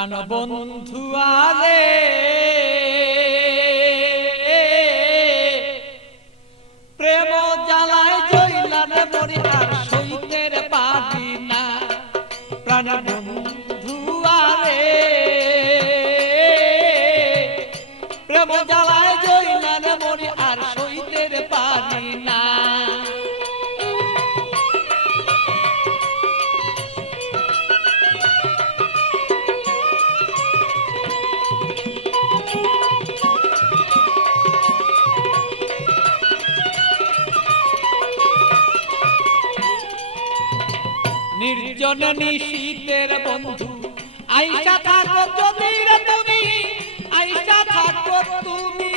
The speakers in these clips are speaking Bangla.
প্রাণবন্ধু আরে প্রেম জ্বালায় জইলার মরি আর সইতের পারি না। প্রাণবন্ধু আরে প্রেম জ্বালায় জইলার মরি আর সইতের পারি না। নির্জন নিশীতের বন্ধু আইসা থাকো যদি রে তুমি, আইসা থাকো তুমি।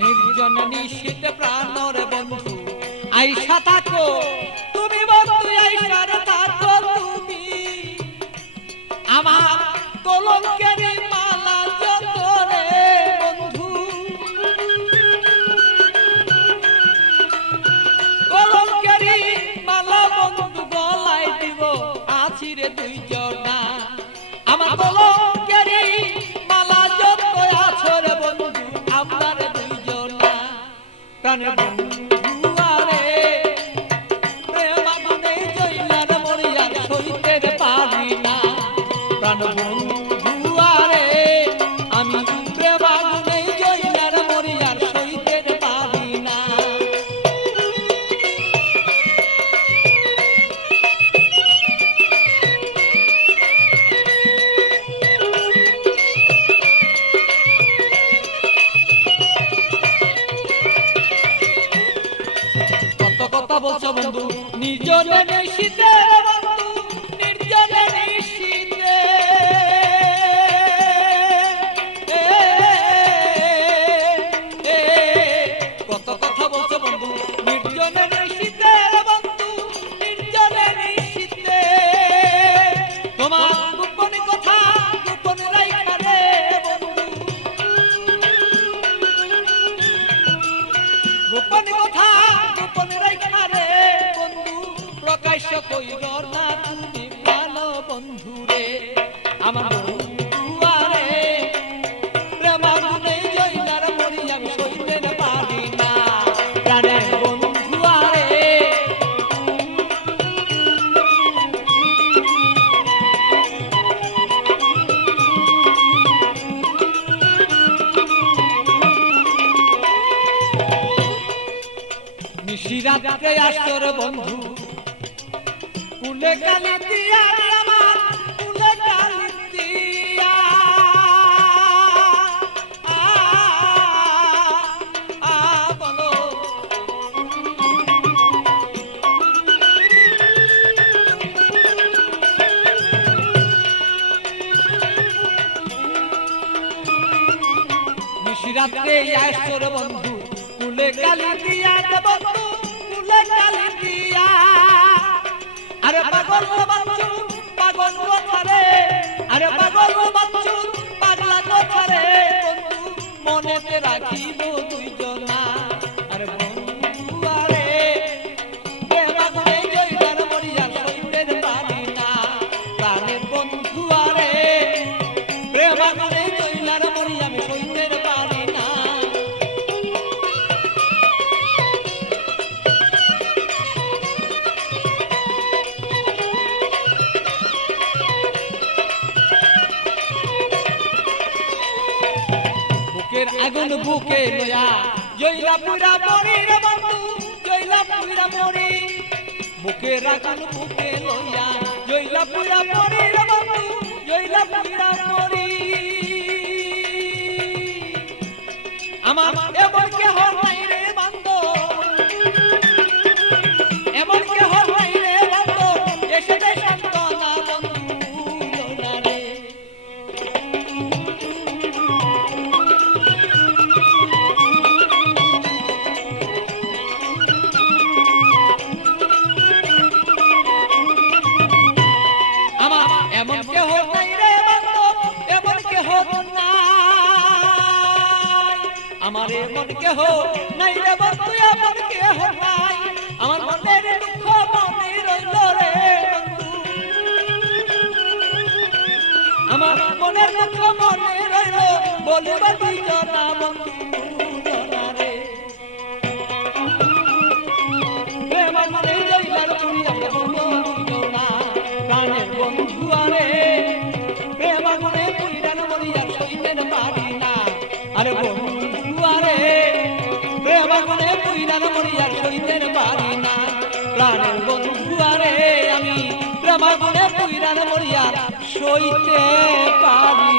নির্জন নিশীত প্রাণর বন্ধু আইসা থাকো তুমি, বন্ধু আইসা থাকো তুমি। আমার কলঙ্কের মালা যত রে বন্ধু, কলঙ্কের মালা বন্ধু গলায় দিব আছি রে দুইজনা। আমার কলঙ্কের মালা যত আছো রে বন্ধু আমরা রে দুইজনা। প্রাণের বন্ধু আরে প্রেম আগুনে জইলার মরি আর সইতে পারি না। প্রাণবন্ধু আরে আমি প্রেম আগুনে জইলার মরি আর সইতে পারি না। কত কথা বলছো বন্ধু নির্জনে নিশীতে বন্ধু, নির্জনে নিশীতে কত কথা বলছো বন্ধু নির্জনে নিশীতে বন্ধু, নির্জনে নিশীতে। তোমার গোপন কথা গোপন রাইখা রে বন্ধু, গোপন কথা গোপন রাইখা রে বন্ধু প্রকাশ্য কইর না তুমি প্রাণ বন্ধু রে। আমার বন্ধু আরে প্রেম আগুনে জইলার মরি আমি সইতে পারি না। প্রাণের বন্ধু আরে নিশিরাতে আসর বন্ধু কুলে কালি দিয়া রে আমার কুলে কালি দিয়া। বলো নিশিরাতে আসর বন্ধু কুলে কালি দিয়া রে বন্ধু কুলে কালি দিয়া। আরে পাগল বাচ্চু পাগল কথারে, আরে পাগল বাচ্চু পাগলা কথারে বন্ধু মনেতে রাখিব দুইজনা। আরে বন্ধু আরে প্রেম আগুনে জইলার মরি আর সইতে পারি না। প্রাণের বন্ধু আরে প্রেম আগুনে জইলার মরি আমি সইতে পারি না। বুকের আগুন বুকে লয়া জইলা পুরা মরি রে বন্ধু, জইলা পুরা মরি। বুকের আগুন বুকে লয়া জইলা পুরা মরি রে বন্ধু, জইলা পুরা মরি। আমার এমন কেহ নাই রে বন্ধু, এমন কেহ নাই রে বন্ধু এসে দে সান্ত্বনা বন্ধু না রে। আমারে মন কেহ নাই রে বন্ধু এমন কেহ নাই আমার মনের দুঃখ মনে রইল রে বন্ধু আমার মনের দুঃখ মনে রইল বলিবার দুইজনা বন্ধু জনা রে প্রেম মনে রইলার পুরিয়া বন্ধু দুইজনা প্রাণের বন্ধু আরে প্রেম মনে পুরিয়া মরিয়া সইতেন পারি না আরে বন্ধু আরে প্রেম মনে পুরিয়া মরিয়া সইতেন পারি না প্রাণের বন্ধু আরে আমি প্রেম মনে পুরিয়া মরিয়া সইতে পারি